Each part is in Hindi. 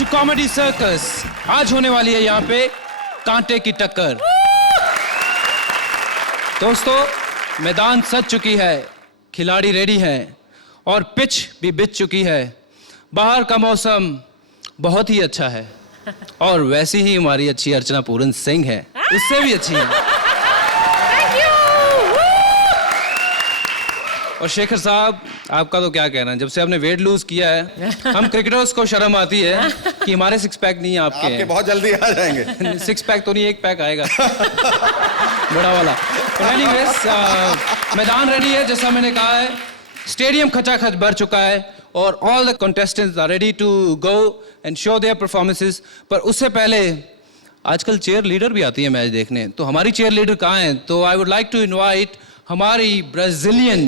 To comedy circus. आज होने वाली है यहाँ पे कांटे की टक्कर। दोस्तों, मैदान सज चुकी है, खिलाड़ी रेडी हैं और पिच भी बिछ चुकी है। बाहर का मौसम बहुत ही अच्छा है और वैसी ही हमारी अच्छी अर्चना पूरन सिंह है, उससे भी अच्छी है। और शेखर साहब, आपका तो क्या कहना है, जब से आपने वेट लूज किया है हम क्रिकेटर्स को शर्म आती है कि हमारे सिक्स पैक नहीं है, आपके बहुत जल्दी आ जाएंगे। सिक्स पैक तो नहीं, एक पैक आएगा बड़ा वाला। एनीवेज, मैदान रेडी है, जैसा मैंने कहा है। स्टेडियम खचाखच भर चुका है और all the contestants are ready to go and show their performances. पर उससे पहले आजकल चेयर लीडर भी आती है मैच देखने, तो हमारी चेयर लीडर कहाँ हैं? तो I would like to invite हमारी Brazilian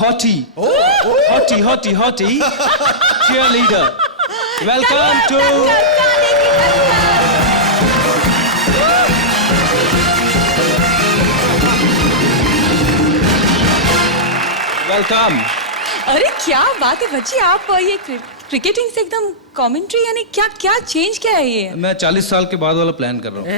hottie chair leader. Welcome to welcome. अरे क्या बात है बच्ची, आप ये क्रिकेटिंग से एकदम कमेंट्री, यानी क्या क्या चेंज क्या है ये? मैं 40 साल के बाद वाला प्लान कर रहा हूँ।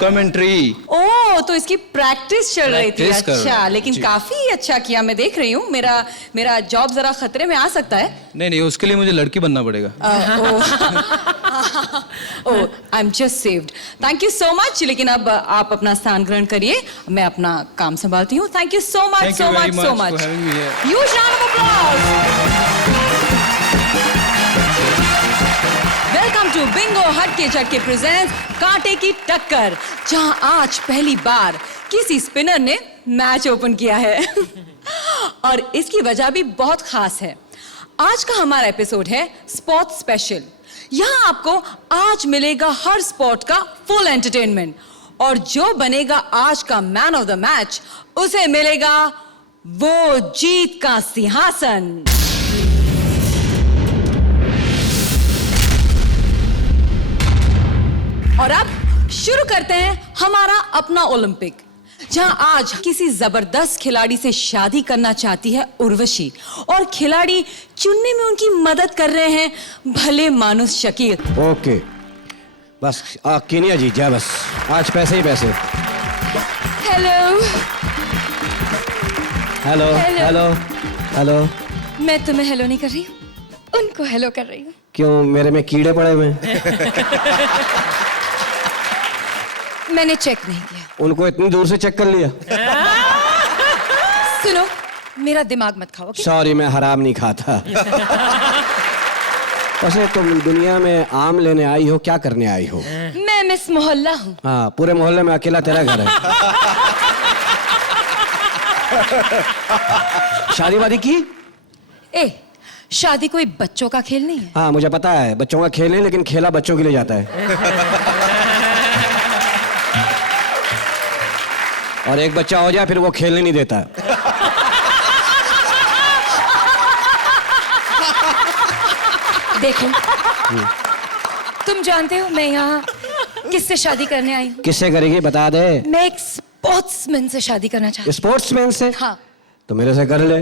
कमेंट्री। ओह, तो इसकी प्रैक्टिस चल रही थी। प्रैक्टिस अच्छा, लेकिन काफी अच्छा किया, मैं देख रही हूँ। मेरा जॉब जरा खतरे में आ सकता है। नहीं, उसके लिए मुझे लड़की बनना पड़ेगा। Oh, I am just saved. Thank you so much. लेकिन अब आप अपना स्थान ग्रहण करिए, मैं अपना काम संभालती हूँ। Thank you so much, so much, so much. Huge round of applause. Welcome to Bingo Hatke Jhatke presents कांटे की टक्कर, जहां आज पहली बार किसी स्पिनर ने मैच ओपन किया है और इसकी वजह भी बहुत खास है। आज का हमारा एपिसोड है स्पोर्ट्स स्पेशल। यहां आपको आज मिलेगा हर स्पोर्ट का फुल एंटरटेनमेंट, और जो बनेगा आज का मैन ऑफ द मैच, उसे मिलेगा वो जीत का सिंहासन। और अब शुरू करते हैं हमारा अपना ओलंपिक, जहां आज किसी जबरदस्त खिलाड़ी से शादी करना चाहती है उर्वशी, और खिलाड़ी चुनने में उनकी मदद कर रहे हैं भले मानुस शकील। ओके, बस केनिया जीत जाए, बस आज पैसे ही पैसे। Hello hello hello hello. मैं तुम्हें हेलो नहीं कर रही हूँ, उनको हेलो कर रही हूँ। क्यों, मेरे में कीड़े पड़े हुए हैं? मैंने चेक नहीं किया। उनको इतनी दूर से चेक कर लिया? सुनो, मेरा दिमाग मत खाओ। सॉरी, मैं हराम नहीं खाता। वैसे तुम दुनिया में आम लेने आई हो, क्या करने आई हो? मैं मिस मोहल्ला हूँ। हाँ, पूरे मोहल्ले में अकेला तेरा घर है। शादी वादी की? शादी कोई बच्चों का खेल नहीं है। हाँ, मुझे पता है बच्चों का खेल है, लेकिन खेला बच्चों के लिए जाता है। और एक बच्चा हो जाए फिर वो खेलने नहीं देता। देखो, तुम जानते हो मैं यहाँ किससे शादी करने आई हूँ? किससे करेगी, बता दे। मैं एक स्पोर्ट्समैन से शादी करना चाहती हूँ। स्पोर्ट्समैन से? हाँ। तो मेरे से कर ले।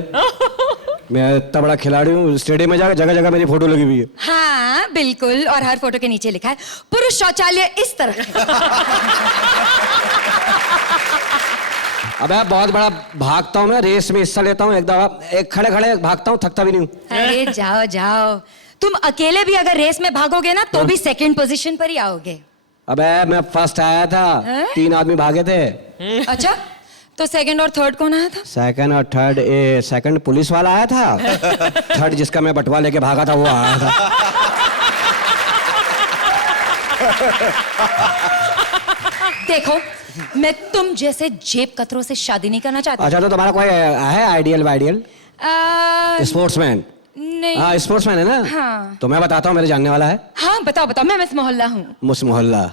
मैं इतना बड़ा खिलाड़ी हूँ, स्टेडियम में जाकर जगह जगह मेरी फोटो लगी हुई है। हाँ बिल्कुल, और हर फोटो के नीचे लिखा है पुरुष शौचालय इस तरह है। अबे बहुत बड़ा भागता हूँ मैं, रेस में हिस्सा लेता हूँ, एक खड़े खड़े भागता हूँ, थकता भी नहीं हूँ। अरे जाओ जाओ, तुम अकेले भी अगर रेस में भागोगे ना तो भी सेकंड पोजीशन पर ही आओगे। अबे मैं फर्स्ट आया था, 3 आदमी भागे थे। अच्छा, तो सेकंड और थर्ड कौन आया था? सेकंड और थर्ड, सेकंड पुलिस वाला आया था, थर्ड जिसका मैं बटवा लेके भागा था वो आया था। देखो, मैं तुम जैसे जेब कतरों से शादी नहीं करना चाहती। अच्छा, तो तुम्हारा कोई है आइडियल? स्पोर्ट्समैन? नहीं। हाँ, स्पोर्ट्समैन है ना? हाँ। तो मैं बताता हूँ, मेरे जानने वाला है। हाँ बताओ बताओ, मैं मिस मोहल्ला हूँ। मिस मोहल्ला।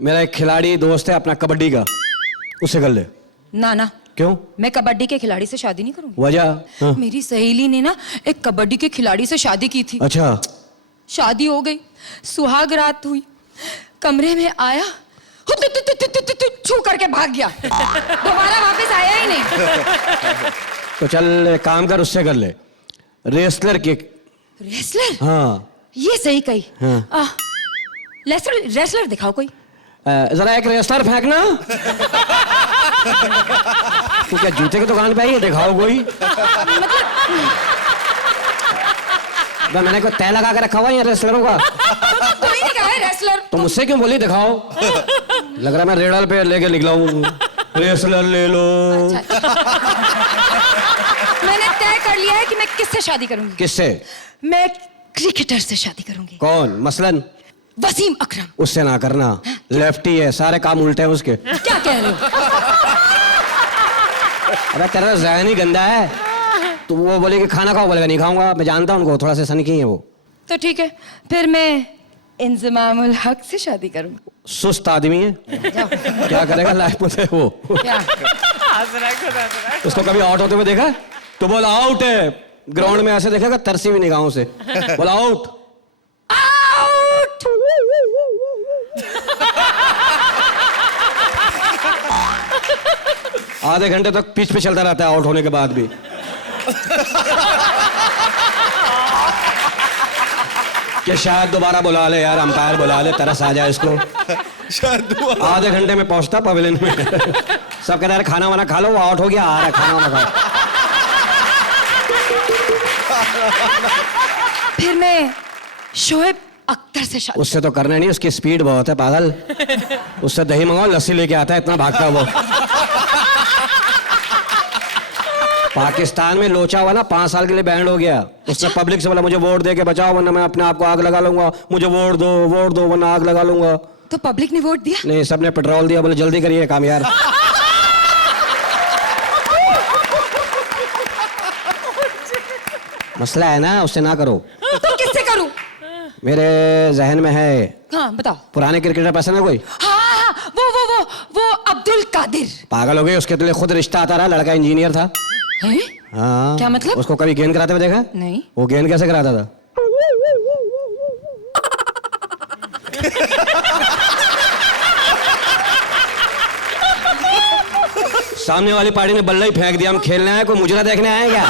मेरा एक खिलाड़ी दोस्त है अपना कबड्डी का, उससे कर ले। ना ना, क्यों? मैं कबड्डी के खिलाड़ी से शादी नहीं करूंगी। वजह? हाँ। मेरी सहेली ने ना एक कबड्डी के खिलाड़ी से शादी की थी। अच्छा। शादी हो गई, सुहाग रात हुई, कमरे में आया, छू करके भाग गया, दोबारा वापस आया ही नहीं। तो चल काम कर, उससे कर ले, रेसलर के रेसलर? हाँ ये सही कही। हाँ। रेसलर रेसलर दिखाओ कोई। जरा एक रेसलर फेंकना। तू क्या जूते की दुकान पे आई है? दिखाओ कोई। मैंने कोई तय लगा के रखा हुआ है रेसलरों का। कोई नहीं कहा है रेसलर। तो मुझसे क्यों बोली दिखाओ? लग रहा है मैं रेडल पे लेके निकला हूँ। रेसलर ले लो। अच्छा। मैंने तय कर लिया है कि मैं किससे शादी करूंगी। किससे? मैं क्रिकेटर से शादी करूंगी। कौन? मसलन वसीम अकरम। उससे ना करना, लेफ्टी है, सारे काम उल्टे हैं उसके। क्या कह रहे हो? अबे तेरा ज़हन ही गंदा है। तो वो बोले कि खाना खाओ, बोलेगा नहीं खाऊंगा। मैं जानता हूं उनको, थोड़ा सा सनकी है वो। तो ठीक है, फिर मैं इंजमामुल हक से शादी करूंगी। सुस्त आदमी है, क्या करेगा लाइफ में वो। क्या? उसको कभी आउट होते हुए देखा? तो बोला आउट है, ग्राउंड में ऐसे देखेगा तरसी हुई निगाहों से, बोला आउट। आउट। आधे घंटे तक पिच पे चलता रहता है आउट होने के बाद भी। कि शायद दोबारा बुला ले यार, अंपायर बुला ले, तरस आ जाए इसको। शायद आधे घंटे में पहुंचता पवेलियन में। सब कहते हैं खाना वाना खा लो, वो आउट हो गया, आ रहा है खाना वाना खाओ। फिर मैं शोएब अख्तर से शादी। उससे तो करना नहीं, उसकी स्पीड बहुत है पागल। उससे दही मंगाओ, लस्सी लेके आता है, इतना भागता है वो। पाकिस्तान में लोचा हुआ ना 5 साल के लिए बैंड हो गया। उसने पब्लिक से बोला मुझे वोट दे के बचाओ वरना मैं अपने आप को आग लगा लूंगा, मुझे वोट दो वरना आग लगा लूंगा। तो पब्लिक ने वोट दिया? नहीं, सबने पेट्रोल दिया, बोले जल्दी करिए काम यार। मसला है ना, उससे ना करो। तो किससे करूं? मेरे जहन में है। हाँ बताओ। पुराने क्रिकेटर पसंद है कोई? हाँ, वो अब्दुल कादिर। पागल हो गए, उसके लिए खुद रिश्ता आता रहा, लड़का इंजीनियर था। हैं? हाँ। क्या मतलब? उसको कभी गेंद कराते हुए देखा? नहीं। वो गेंद कैसे कराता था? सामने वाली पार्टी ने बल्ला ही फेंक दिया, हम खेलने आए, कोई मुजरा देखने आए क्या?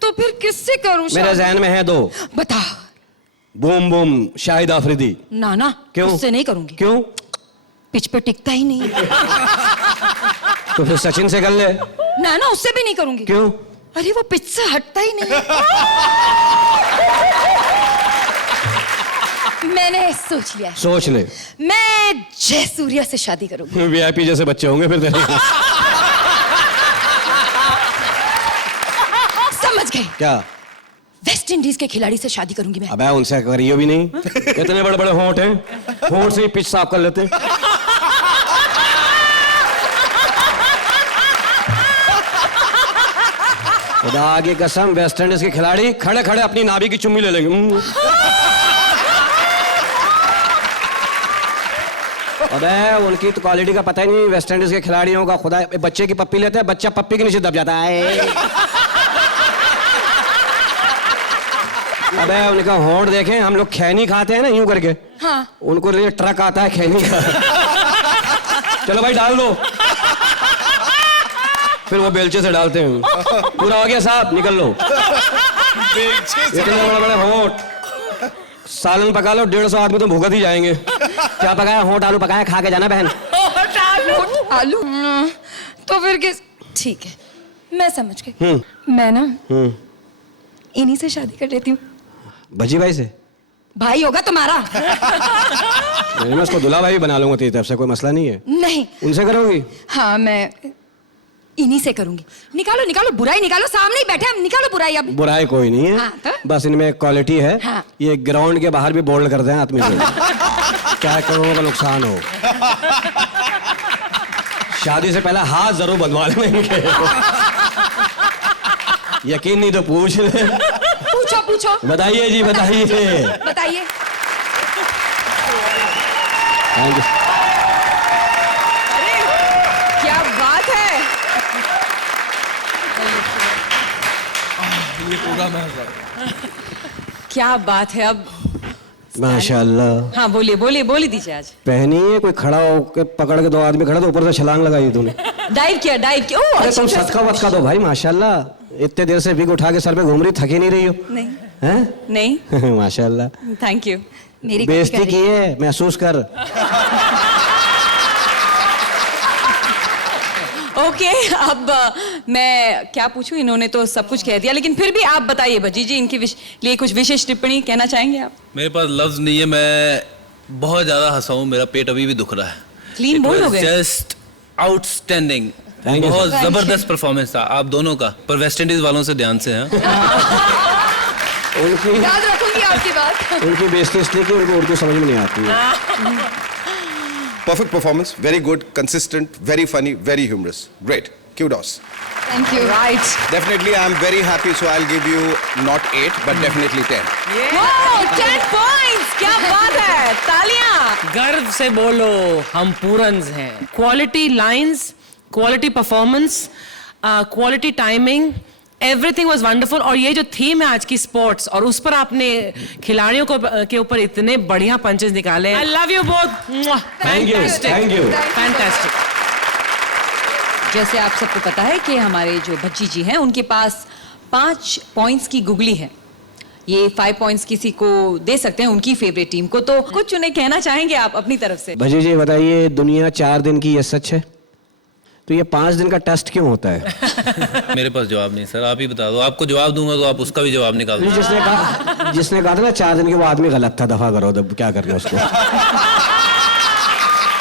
तो फिर किससे करूं? मेरे जहन में है 2। बता। Boom boom Shahid Afridi. ना क्यों? उससे नहीं करूंगी। क्यों? पिच पे टिकता ही नहीं। तो फिर सचिन से कर ले। ना उससे भी नहीं करूंगी। क्यों? अरे वो पिच से हटता ही नहीं। मैंने सोच लिया है। सोच ले। मैं जयसूर्या से शादी करूंगी। वीआईपी जैसे बच्चे होंगे फिर तेरे। समझ गए? क्या? वेस्ट इंडीज के खिलाड़ी से शादी करूंगी मैं। अबे उनसे करियो भी नहीं, इतने बड़े बड़े होंठ हैं, होंठ से ही पिच साफ कर लेते। खुदा की कसम, वेस्ट इंडीज के खिलाड़ी खड़े खड़े अपनी नाभि की चुम्मी ले लेंगे। अबे उनकी तो क्वालिटी का पता ही नहीं वेस्ट इंडीज के खिलाड़ियों का। खुदा, बच्चे की पप्पी लेते हैं, बच्चा पप्पी के नीचे दब जाता है। अबे उनका होंठ देखें, हम लोग खैनी खाते हैं ना यूं करके। हाँ। उनको लिए ट्रक आता है खैनी का। चलो भाई डाल दो, फिर वो बेलचे से डालते हैं। पूरा हो गया साहब, निकल लो। इतने बड़े बड़े होंठ, सालन पका लो, 150 आदमी तो भुगत ही जाएंगे। क्या पकाया? होंठ आलू पकाया, खा के जाना बहन। आलू? तो फिर किस? ठीक है, मैं समझ गई। मैं ना इन्हीं से शादी कर लेती हूँ। भजी भाई से? भाई होगा तुम्हारा। मैं उसको दुल्हा भाई बना लूंगा, तेरी तरफ से कोई मसला नहीं है। नहीं। उनसे करोगी? हाँ, मैं इन्हीं से करूंगी। निकालो बुराई निकालो, सामने ही बैठे हम, निकालो बुराई अब। बुराई कोई नहीं है। हाँ, तो? बस इनमें एक क्वालिटी है। हाँ। ये ग्राउंड के बाहर भी बोल्ड करते हैं आदमी को। क्या करोड़ों का नुकसान हो। शादी से पहले हाथ जरूर बंधवा लेना इनके। यकीन नहीं तो पूछ ले। पूछो। बताइए जी, बताइए। बताइए। Thank you. अरे क्या बात है। ये पूरा मैं क्या बात है। अब माशाल्लाह। हाँ बोलिए बोलिए बोली दीजिए आज। पहनी है कोई खड़ा होकर पकड़ के 2 आदमी खड़ा तो ऊपर से छलांग लगाई तूने। डाइव किया ओह अरे तुम सदका वदका दो भाई माशाल्लाह। इतने देर से विग उठा के सर पे घूम रही, थकी नहीं रही हो? नहीं हैं? नहीं माशाल्लाह। Thank you. मेरी बेइज्जती की है, महसूस कर। ओके अब मैं क्या पूछूं, इन्होंने तो सब कुछ कह दिया, लेकिन फिर भी आप बताइए भज्जी जी, इनके लिए कुछ विशेष टिप्पणी कहना चाहेंगे आप? मेरे पास लफ्ज नहीं है, मैं बहुत ज्यादा हंसा हूं, मेरा पेट अभी भी दुख रहा है। क्लीन बोल हो गए। जस्ट आउटस्टैंडिंग, Thank you, बहुत sir. जबरदस्त परफॉर्मेंस था आप दोनों का, पर वेस्ट इंडीज वालों से ध्यान से हैं। उनकी याद रखूंगी आपकी बात। उनकी बेइज्जती इसलिए कि उनको उर्दू समझ में नहीं आती है। Perfect performance, very good, consistent, very funny, very humorous. Great. Kudos. Thank you. Right. Definitely, I'm very happy, so I'll give you not 8, but definitely 10. 10 points, क्या बात है, तालियां। गर्व से बोलो हम पूरन्स हैं। Quality lines, quality performance, quality timing, everything was wonderful. और ये जो थीम है आज की स्पोर्ट्स, और उस पर आपने खिलाड़ियों को के ऊपर इतने बढ़िया पंचेस निकाले। I love you both. Thank you. Fantastic. जैसे आप सबको पता है कि हमारे जो भज्जी जी हैं उनके पास 5 पॉइंट्स की गुगली है। ये 5 पॉइंट्स किसी को दे सकते हैं, उनकी फेवरेट टीम को। तो कुछ उन्हें कहना चाहेंगे आप अपनी तरफ से? भजी जी बताइए, दुनिया 4 दिन की, ये सच है? तो ये 5 दिन का टेस्ट क्यों होता है? मेरे पास जवाब नहीं सर, आप ही बता दो। आपको जवाब दूंगा तो आप उसका भी जवाब निकाल दो। जिसने कहा था ना 4 दिन के, वो आदमी गलत था, दफा करो, तब क्या करना उसको।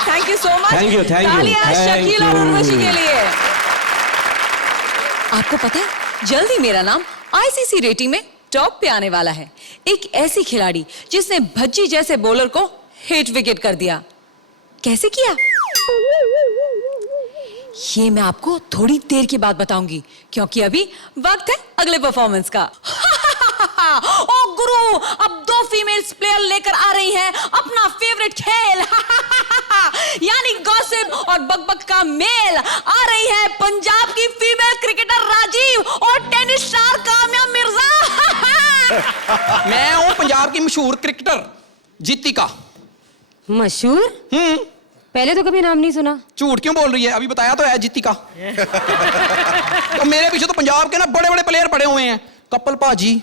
Thank you so much. Thank you. तालियां Thank शकील और you. उर्वशी के लिए। आपको पता है, जल्द ही मेरा नाम आईसीसी रेटिंग में टॉप पे आने वाला है। एक ऐसी खिलाड़ी जिसने भज्जी जैसे बॉलर को हिट विकेट कर दिया। कैसे किया, ये मैं आपको थोड़ी देर के बाद बताऊंगी, क्योंकि अभी वक्त है अगले परफॉर्मेंस का। ओ गुरु, अब 2 फीमेल्स प्लेयर लेकर आ रही हैं अपना फेवरेट खेल, यानी गॉसिप और बकबक का मेल। आ रही है पंजाब की फीमेल क्रिकेटर राजीव और टेनिस स्टार काम्या मिर्जा। मैं हूँ पंजाब की मशहूर क्रिकेटर जीतिका। मशहूर? पहले तो कभी नाम नहीं सुना। झूठ क्यों बोल रही है, अभी बताया तो है जीतिका। तो मेरे पीछे तो पंजाब के ना बड़े बड़े प्लेयर पड़े हुए हैं, कपिल पाजी,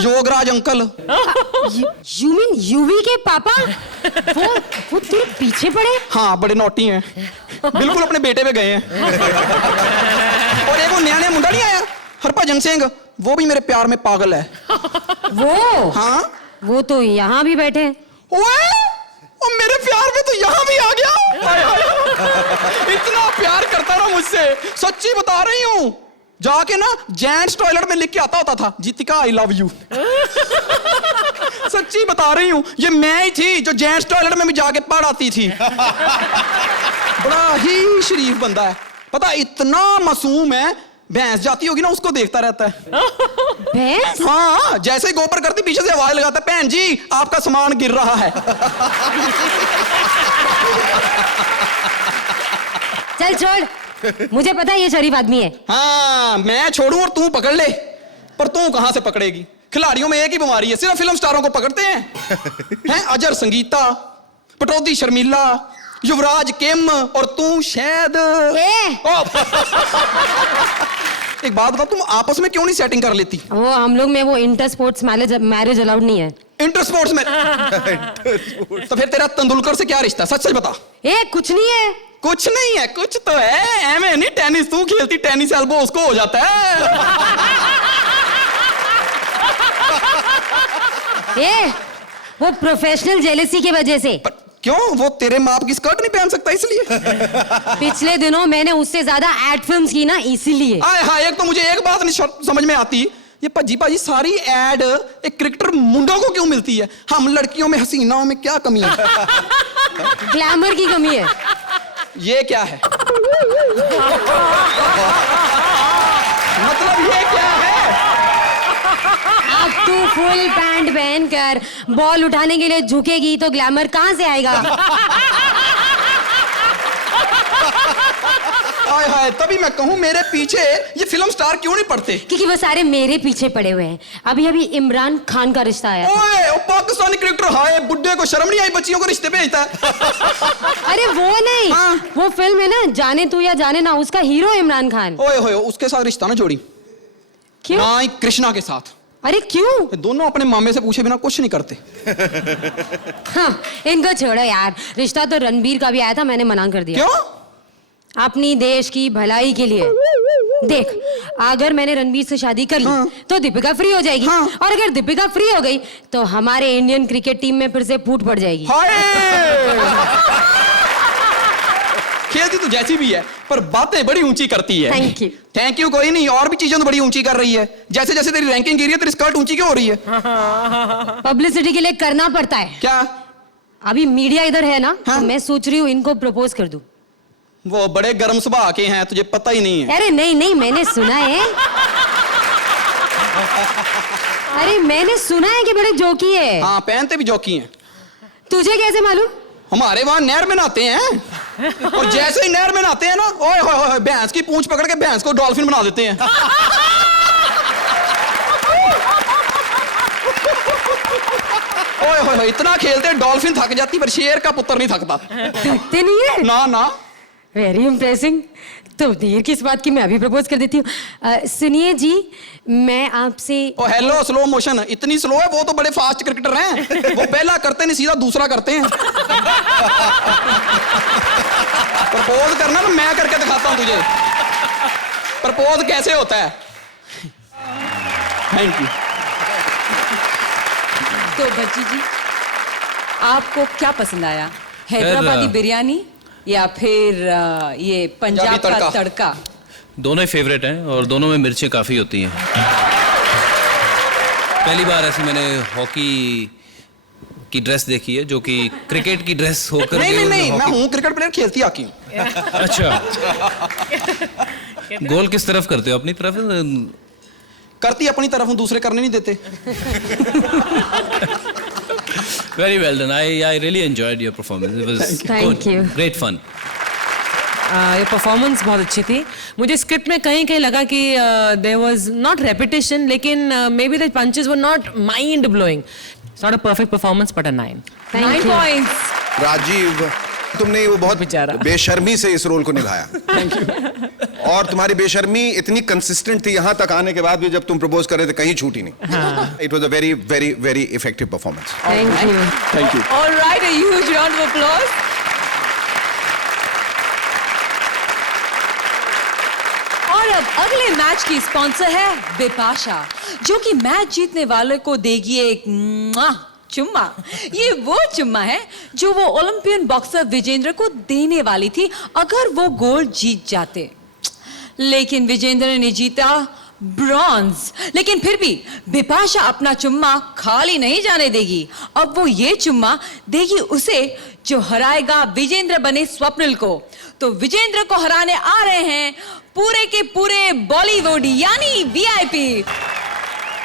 Yograj uncle. You mean UV के पापा? वो तेरे पीछे पड़े? हाँ, बड़े नोटी हैं, बिल्कुल अपने बेटे पे गए हैं। और एक वो नया मुंडा नहीं आया, हरभजन सिंह, वो भी मेरे प्यार में पागल है। वो? हाँ, वो तो यहाँ भी बैठे हैं। ओए, और मेरे प्यार में तो यहाँ भी आ गया। इतना प्यार करता ना मुझसे, सच्ची बता रही हूँ। जाके ना जेंट्स टॉयलेट में लिख के आता होता था, जीतिका आई लव यू। सच्ची बता रही हूँ, ये मैं ही थी जो जेंट्स टॉयलेट में भी जाके पढ़ आती थी। बड़ा ही शरीफ बंदा है, पता इतना मासूम है, भैंस जाती होगी ना उसको देखता रहता है। भैंस? हाँ, जैसे ही गोबर करती पीछे से आवाज लगाता है, बहन जी आपका सामान गिर रहा है। चल छोड़, मुझे पता है ये शरीफ आदमी है। हाँ, मैं छोड़ूं और तू पकड़ ले, पर तू कहां से पकड़ेगी? खिलाड़ियों में एक ही बीमारी है, सिर्फ फिल्म स्टारों को पकड़ते हैं। अजर संगीता, पटौदी शर्मिला, युवराज किम, और तू शायद। एक बात बता, तुम आपस में क्यों नहीं सेटिंग कर लेती? वो हम लोग में वो इंटर स्पोर्ट्स मैरिज अलाउड नहीं है। इंटर स्पोर्ट्स में? तो फिर तेरा तेंदुलकर से क्या रिश्ता, सच सच बता। कुछ नहीं है। कुछ नहीं है, कुछ तो है। एम नहीं, टेनिस तू खेलती, टेनिस एल्बो उसको हो जाता है। वो प्रोफेशनल जेलेसी की वजह से। क्यों, वो तेरे माप की स्कर्ट नहीं पहन सकता इसलिए? पिछले दिनों मैंने उससे ज्यादा एड फिल्म्स की ना, इसीलिए। हाँ, एक तो मुझे एक बात नहीं समझ में आती, ये भज्जी पाजी सारी एड एक क्रिकेटर मुंडों को क्यों मिलती है? हम लड़कियों में, हसीनाओं में क्या कमी है? ग्लैमर की कमी है। ये क्या है? मतलब ये क्या है? अब तू फुल पैंट पहनकर बॉल उठाने के लिए झुकेगी तो ग्लैमर कहां से आएगा? हाय हाय, तभी मैं कहूँ मेरे पीछे ये फिल्म स्टार क्यों नहीं पड़ते? क्योंकि वो सारे मेरे पीछे पड़े हुए हैं। अभी अभी इमरान खान का रिश्ता आया। ओए, वो पाकिस्तानी क्रिकेटर, हाय बुड्ढे को शर्म नहीं आई बच्चियों को रिश्ते भेजता है। अरे वो नहीं, हाँ। वो फिल्म है ना जाने तू या जाने ना, उसका हीरो इमरान खान। ओए होए, उसके साथ रिश्ता ना जोड़ी। क्यों? ना ही कृष्णा के साथ। अरे क्यों? दोनों अपने मामे से पूछे बिना कुछ नहीं करते। हाँ, इनको छोड़ो यार। रिश्ता तो रणबीर का भी आया था, मैंने मना कर दिया। क्यों? अपनी देश की भलाई के लिए। देख, अगर मैंने रणबीर से शादी कर ली हाँ। तो दीपिका फ्री हो जाएगी। हाँ। और अगर दीपिका फ्री हो गई तो हमारे इंडियन क्रिकेट टीम में फिर से फूट पड़ जाएगी। हाय खेलती तो जैसी भी है, पर बातें बड़ी ऊंची करती है। Thank you. थैंक यू कोई नहीं, और भी चीजें तो बड़ी ऊंची कर रही है। जैसे जैसे तेरी रैंकिंग गिरी है, तेरी स्कर्ट ऊंची क्यों हो रही है? पब्लिसिटी के लिए करना पड़ता है। क्या? अभी मीडिया इधर है ना, हाँ। तो मैं सोच रही हूँ इनको प्रपोज कर दूं। वो बड़े गर्म स्वभाव के हैं, तुझे पता ही नहीं है। अरे नहीं नहीं, मैंने सुना है। अरे मैंने सुना है कि बड़े जोकी है। हाँ, पहनते भी जौकी हैं। तुझे कैसे मालूम? हमारे वहां नहर में नहाते हैं, और जैसे ही नहर में नहाते हैं ना, ओए होए होए, भैंस की पूंछ पकड़ के भैंस को डॉल्फिन बना देते हैं। ओए होए होए, इतना खेलते हैं डॉल्फिन थक जाती, पर शेर का पुत्र नहीं थकता। थकते नहीं है? ना ना। Very impressing. तो देर किस बात की, मैं अभी प्रपोज कर देती हूँ। सुनिए जी, मैं आपसे। ओ हेलो, स्लो मोशन इतनी स्लो है? वो तो बड़े फास्ट क्रिकेटर हैं, वो पहला करते नहीं सीधा दूसरा करते हैं। प्रपोज करना तो मैं करके दिखाता हूं तुझे, प्रपोज कैसे होता है। Thank you. तो भज्जी जी, आपको क्या पसंद आया? हैदराबादी बिरयानी या फिर ये पंजाब का तड़का? दोनों ही फेवरेट हैं और दोनों में मिर्चें काफ़ी होती हैं। पहली बार ऐसे मैंने हॉकी की ड्रेस देखी है जो कि क्रिकेट की ड्रेस होकर नहीं के नहीं नहीं, मैं हॉकी- हूँ क्रिकेट प्लेयर, खेलती हॉकी हूँ। अच्छा। गोल किस तरफ करते हो, अपनी तरफ? करती अपनी तरफ हूँ, दूसरे करने नहीं देते। Very well done. I really enjoyed your performance. It was Thank good. you. Great fun. ये परफॉर्मेंस बहुत अच्छी थी। मुझे स्क्रिप्ट में कहीं कहीं लगा कि देयर वाज नॉट रेपिटेशन, लेकिन may be the punches were not mind blowing. It's not a perfect performance but a 9 Thank you. points. Rajeev, तुमने वो बहुत बेचारा। बेशर्मी से इस रोल को निभाया। और तुम्हारी बेशर्मी इतनी कंसिस्टेंट थी यहां तक आने के बाद भी, जब तुम प्रपोज कर रहे थे कहीं छूटी नहीं। It was a very very very effective performance. Thank you. Thank you. All right, a huge round of applause. और अब अगले मैच की स्पॉन्सर है बिपाशा, जो कि मैच जीतने वाले को देगी एक चुम्मा। ये वो चुम्मा है जो वो ओलंपियन बॉक्सर विजेंद्र को देने वाली थी अगर वो गोल्ड जीत जाते। लेकिन विजेंद्र ने जीता ब्रॉन्ज। लेकिन फिर भी बिपाशा अपना चुम्मा खाली नहीं जाने देगी। अब वो ये चुम्मा देगी उसे जो हराएगा विजेंद्र बने स्वप्निल को। तो विजेंद्र को हराने आ रहे हैं पूरे के पूरे बॉलीवुड यानी वीआईपी।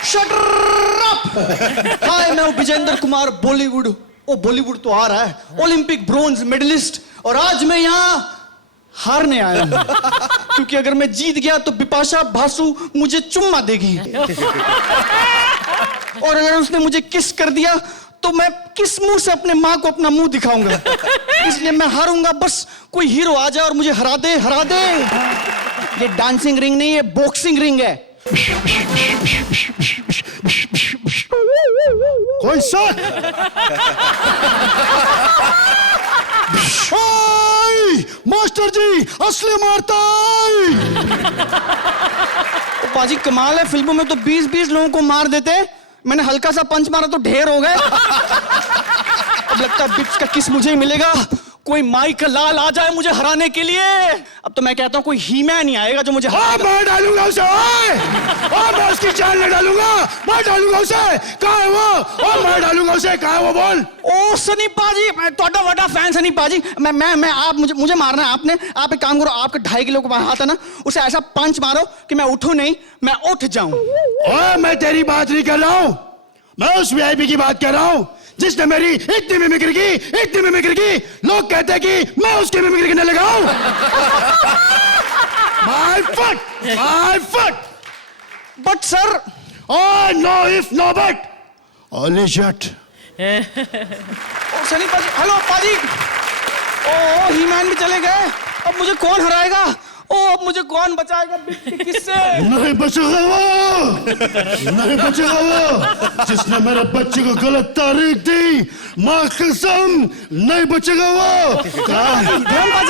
Shut up! हाय, मैं हूं विजेंद्र कुमार बॉलीवुड। ओ बॉलीवुड तो आ रहा है, ओलंपिक ब्रोंज मेडलिस्ट, और आज मैं यहाँ हारने आया हूं। क्योंकि अगर मैं जीत गया तो बिपाशा बासु मुझे चुम्मा देगी, और अगर उसने मुझे किस कर दिया तो मैं किस मुंह से अपने माँ को अपना मुंह दिखाऊंगा। इसलिए मैं हारूंगा, बस कोई हीरो आ जाए और मुझे हरा दे, हरा दे। ये डांसिंग रिंग नहीं, ये बॉक्सिंग रिंग है। कोई सा मास्टर जी असली मारता बाजी कमाल है। फिल्मों में तो 20-20 लोगों को मार देते हैं, मैंने हल्का सा पंच मारा तो ढेर हो गए। अब लगता है बिप्स का किस मुझे ही मिलेगा। कोई माइक लाल आ जाए मुझे हराने के लिए। अब तो मैं कहता हूँ कोई हीमैन ही आएगा जो मुझे मैं डालूंगा उसे। मैं उसकी जान नहीं डालूंगा, मैं डालूंगा उसे। कहाँ है वो? मैं डालूंगा उसे। कहाँ है वो? बोल। ओ सनी पाजी, मैं तोड़ा बड़ा फैन सनी पाजी। मैं आप मुझे मारना है आपने। आप एक काम करो, आपके 2.5 किलो का हाथ है ना, उसे ऐसा पंच मारो कि मैं उठूं नहीं, मैं उठ जाऊं। मैं तेरी बात नहीं कर रहा हूं, मैं उस वीआईपी की बात कर रहा हूं जिसने मेरी इतनी मिमिक्री की। लोग कहते हैं कि मैं उसकी मिमिक्री करने लगा हूं। My foot! My foot! But sir Oh, no if, no but. Only shot. ओ सनी पाजी, हेलो पाजी। ओ ही मैन भी चले गए, अब मुझे कौन हराएगा? ओ अब मुझे कौन बचाएगा किससे? नहीं बचेगा वो, नहीं बचेगा वो जिसने मेरे बच्चे को गलत तारीख दी, माँ कसम नहीं बचेगा वो।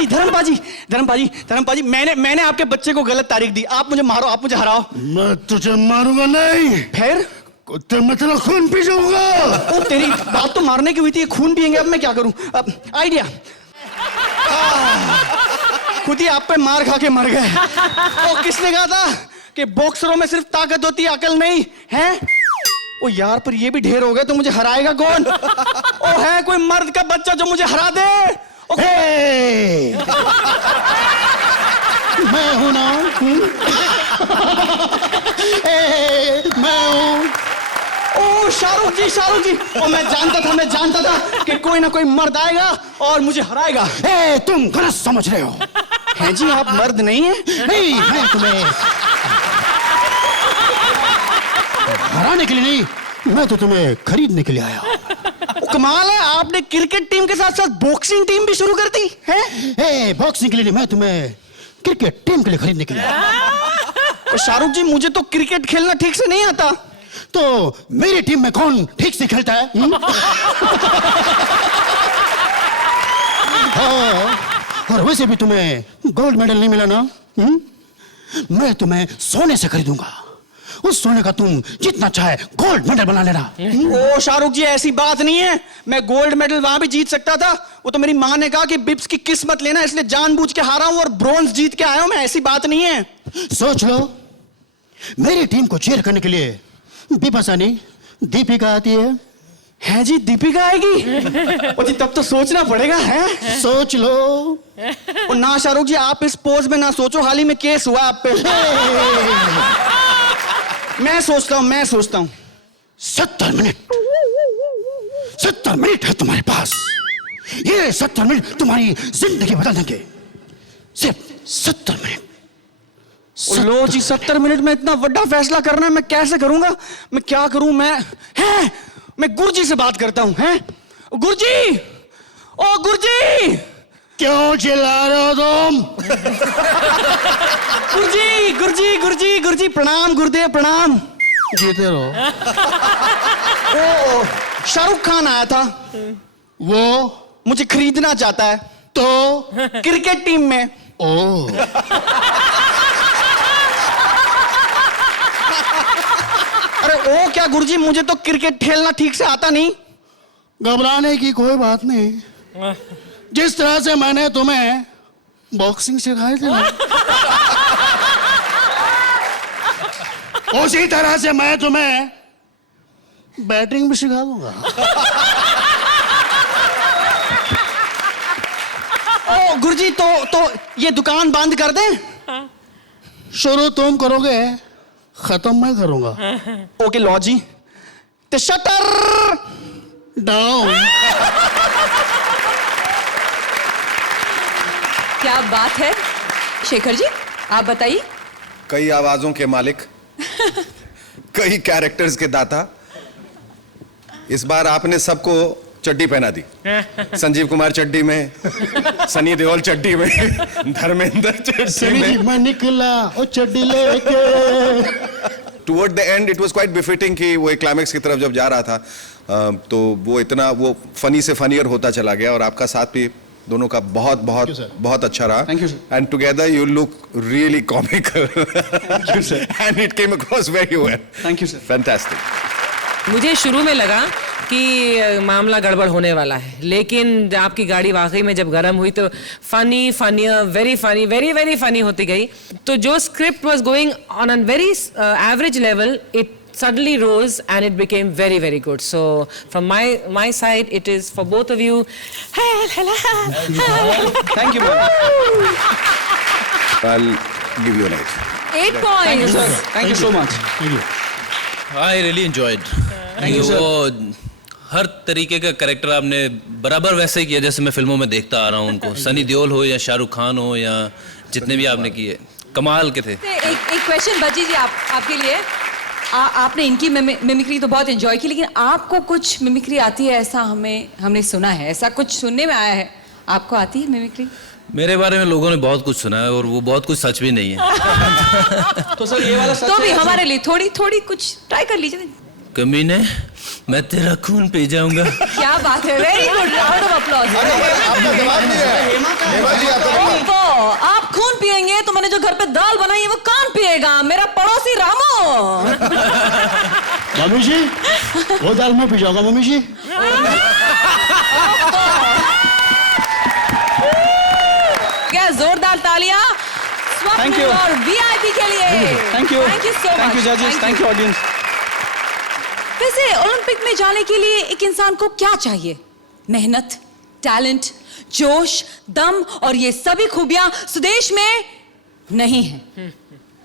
धर्मपाजी, मैंने आपके बच्चे को गलत तारीख दी। आप मुझे मारो, आप मुझे हराओ। मैं तुझे मारूंगा नहीं, फिर कुत्ते में तेरा खून पी जाऊंगा। ओ तेरी बात तो मारने की हुई थी, खून पिएंगे, अब मैं क्या करूं? आइडिया, खुद ही आप पे मार खा के मर गए। ओ किसने कहा था कि बॉक्सरों में सिर्फ ताकत होती है, अकल नहीं है? ओ यार, पर ये भी ढेर हो गए, तो मुझे हराएगा कौन? ओ है कोई मर्द का बच्चा जो मुझे हरा दे? मैं हूं ना, मैं हूं। ओ शाहरुख जी, ओ मैं जानता था कि कोई ना कोई मर्द आएगा और मुझे हराएगा। तुम गलत समझ रहे हो। हैं जी, आप मर्द नहीं हैं? नहीं, मैं तुम्हें हराने के लिए नहीं, मैं तो तुम्हें खरीदने के लिए आया। कमाल है, आपने क्रिकेट टीम के साथ साथ बॉक्सिंग टीम भी शुरू कर दी है? बॉक्सिंग के लिए नहीं, मैं तुम्हें क्रिकेट टीम के लिए खरीदने के लिए आया। शाहरुख जी, मुझे तो क्रिकेट खेलना ठीक से नहीं आता। तो मेरी टीम में कौन ठीक से खेलता है? और वैसे भी तुम्हें गोल्ड मेडल नहीं मिला ना, मैं तुम्हें सोने से खरीदूंगा। उस सोने का तुम जितना चाहे गोल्ड मेडल बना लेना। ओ शाहरुख जी, ऐसी बात नहीं है, मैं गोल्ड मेडल वहां भी जीत सकता था। वो तो मेरी माँ ने कहा कि बिप्स की किस्मत लेना, इसलिए जानबूझ के हारा हूं और ब्रॉन्ज जीत के आया हूं मैं, ऐसी बात नहीं है। सोच लो, मेरी टीम को चीयर करने के लिए बिपाशा नहीं, दीपिका आती है जी? दीपिका आएगी? ओ जी, तब तो सोचना पड़ेगा, है? सोच लो। ओ ना शाहरुख जी, आप इस पोज में ना सोचो, हाल ही में केस हुआ आप पे। मैं सोचता हूं 70 मिनट है तुम्हारे पास। ये 70 मिनट तुम्हारी जिंदगी बदल देंगे, सिर्फ 70 मिनट। लो जी, 70 मिनट में इतना बड़ा फैसला करना है, मैं कैसे करूंगा? मैं क्या करूं? मैं गुरुजी से बात करता हूं। हैं गुरुजी, ओ गुरुजी। क्यों चिल्ला रहे हो तुम? गुरुजी, प्रणाम गुरुदेव, प्रणाम। जीते रहो। ओ शाहरुख खान आया था, वो मुझे खरीदना चाहता है। तो क्रिकेट टीम में। ओ अरे ओ क्या गुरुजी, मुझे तो क्रिकेट खेलना ठीक से आता नहीं। घबराने की कोई बात नहीं, जिस तरह से मैंने तुम्हें बॉक्सिंग सिखाई थी ना, उसी तरह से मैं तुम्हें बैटिंग भी सिखा दूंगा। ओ गुरुजी, तो ये दुकान बंद कर दें? शुरू तुम करोगे, खत्म मैं करूंगा। ओके लो जी, तो शटर डाउन। क्या बात है शेखर जी, आप बताइए। कई आवाजों के मालिक, कई कैरेक्टर्स के दाता, इस बार आपने सबको चड्डी पहना दी। संजीव कुमार चड्डी में, सनी देओल चड्डी में, धर्मेंद्र चड्डी में। मैं निकला ओ चड्डी लेके। Toward the end it was quite befitting कि वो एक क्लाइमेक्स की तरफ जब जा रहा था, तो वो इतना वो फनी से फनियर होता चला गया, और आपका साथ भी दोनों का बहुत अच्छा रहा। Thank you sir. And together you look really comical. Thank you sir. And it came across very well. Thank you sir. Fantastic. मुझे शुरू में लगा कि मामला गड़बड़ होने वाला है, लेकिन आपकी गाड़ी वाकई में जब गर्म हुई तो funnier, very funny, very very funny होती गई। तो जो script was going on an very average level, it suddenly rose and it became very very good. So from my side it is for both of you. Thank you ma'am. I'll give you an 8. 8 points. Thank you so much. I really enjoyed. Thank you, sir. वो हर तरीके का कैरेक्टर आपने बराबर वैसे ही किया जैसे मैं फिल्मों में देखता आ रहा हूँ उनको। सनी देओल हो या शाहरुख खान हो या जितने भी आपने किए, कमाल के थे। एक क्वेश्चन बची जी आपके लिए। आपने इनकी मिमिक्री तो बहुत एंजॉय की, लेकिन आपको कुछ मिमिक्री आती है ऐसा हमने सुना है, ऐसा कुछ सुनने में आया है, आपको आती है मिमिक्री? मेरे बारे में लोगों ने बहुत कुछ सुना है और वो बहुत कुछ सच भी नहीं है। तो सर ये वाला सच तो भी है? हमारे लिए थोड़ी कुछ ट्राई कर लीजिए। कमीने, मैं तेरा खून पी जाऊंगा। क्या बात है, very good, round of applause. आपका जवाब नहीं है हेमा जी, आपका जवाब। आप खून पिएंगे तो मैंने जो घर पे दाल बनाई है वो कौन पिएगा? मेरा पड़ोसी रामू। मम्मी जी, वो दाल मैं पी जाऊंगा मम्मी जी। क्या जोरदार तालियां Thank you. और वीआईपी के लिए। Thank you, thank you so much. Thank you जजेस, थैंक यू ऑडियंस। वैसे ओलंपिक में जाने के लिए एक इंसान को क्या चाहिए? मेहनत, टैलेंट, जोश, दम और ये सभी खूबियां सुदेश में नहीं है,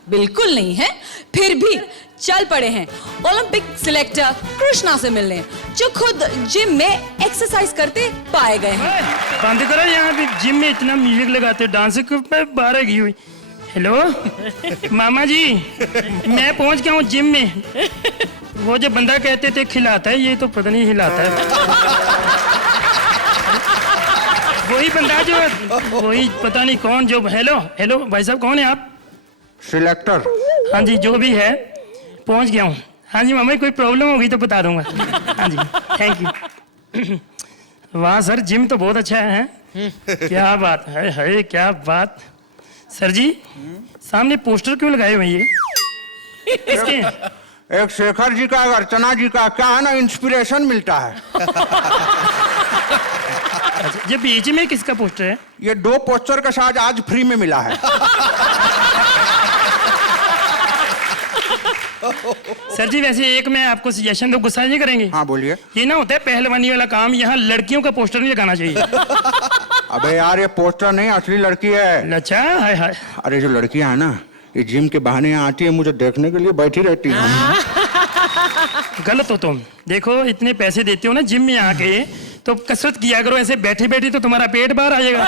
बिल्कुल नहीं है। फिर भी चल पड़े हैं ओलंपिक सिलेक्टर कृष्णा से मिलने, जो खुद जिम में एक्सरसाइज करते पाए गए हैं। बंद करो, यहाँ पे जिम में इतना म्यूजिक लगाते हो, डांस पे बारह की हुई। हेलो मामा जी, मैं पहुंच गया हूँ जिम में। वो जो बंदा कहते थे खिलाता है, ये तो पता नहीं हिलाता है। वही बंदा जो, वही पता नहीं कौन जो। हेलो भाई साहब, कौन है आप? सिलेक्टर। हाँ जी, जो भी है, पहुंच गया हूँ। हाँ जी मामा, कोई प्रॉब्लम होगी तो बता दूंगा। हाँ जी, थैंक यू। वाह सर, जिम तो बहुत अच्छा है। क्या बात है, क्या बात। सर जी, सामने पोस्टर क्यों लगाए हुए ये? किसके? एक शेखर जी का, एक अर्चना जी का। क्या है ना, इंस्पिरेशन मिलता है। अच्छा, ये बीच में किसका पोस्टर है? ये 2 पोस्टर का साथ आज फ्री में मिला है। सर जी, वैसे एक मैं आपको सजेशन दो, गुस्सा नहीं करेंगे? हाँ बोलिए। ये ना होता है पहलवानी वाला काम, यहाँ लड़कियों का पोस्टर नहीं लगाना चाहिए। अबे यार, ये पोस्टर नहीं, असली लड़की है। अच्छा, हाय हाय। अरे जो लड़कियां है ना, ये जिम के बहाने यहाँ आती है, मुझे देखने के लिए बैठी रहती है। गलत हो तुम। देखो, इतने पैसे देते हो ना जिम में आके, तो कसरत किया करो। ऐसे बैठे बैठे तो तुम्हारा पेट बाहर आ जाएगा।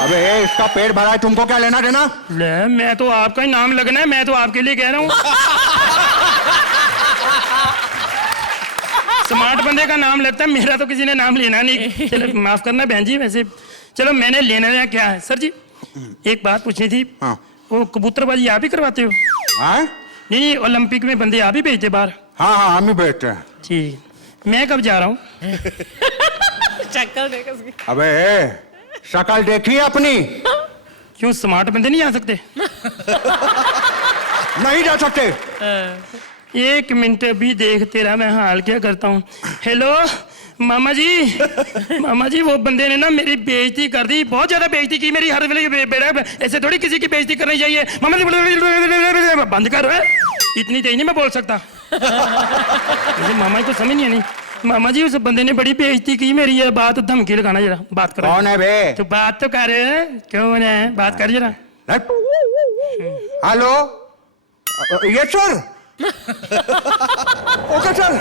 अबे इसका पेट भरा है, तुमको क्या लेना देना? ले, मैं तो आपका ही नाम लगना है, मैं तो आपके लिए कह रहा हूँ। स्मार्ट बंदे का नाम लगता है, मेरा तो किसी ने नाम लेना नहीं। चलो माफ करना बहन जी, वैसे चलो मैंने लेना क्या है। सर जी, एक बात पूछनी थी। हाँ। वो कबूतरबाजी आप ही करवाते हो? हाँ? नहीं, ओलंपिक में बंदे आप ही भेजते बाहर? हाँ हाँ, हम ही भेजते हैं। ठीक, मैं कब जा रहा हूँ? अबे शक्ल देखी अपनी? क्यों, स्मार्ट बंदे नहीं आ सकते? नहीं जा सकते। एक मिनट अभी देख तेरा मैं हाल क्या करता हूँ। हेलो मामा जी, वो बंदे ने ना मेरी बेइज्जती कर दी, बहुत ज्यादा बेइज्जती की मेरी। हर वेले बेटा, ऐसे थोड़ी किसी की बेइज्जती करनी चाहिए। मामा जी, बंद कर। इतनी तेज नहीं मैं बोल सकता। मामा जी को समझ नहीं। मामा जी, उस बंदे ने बड़ी बेइज्जती की मेरी। ये बात धमकी लगाना, जरा बात करो। कौन है बे? तो बात तो कर, कौन है, बात कर जरा। हेलो, ये सर। ओके सर,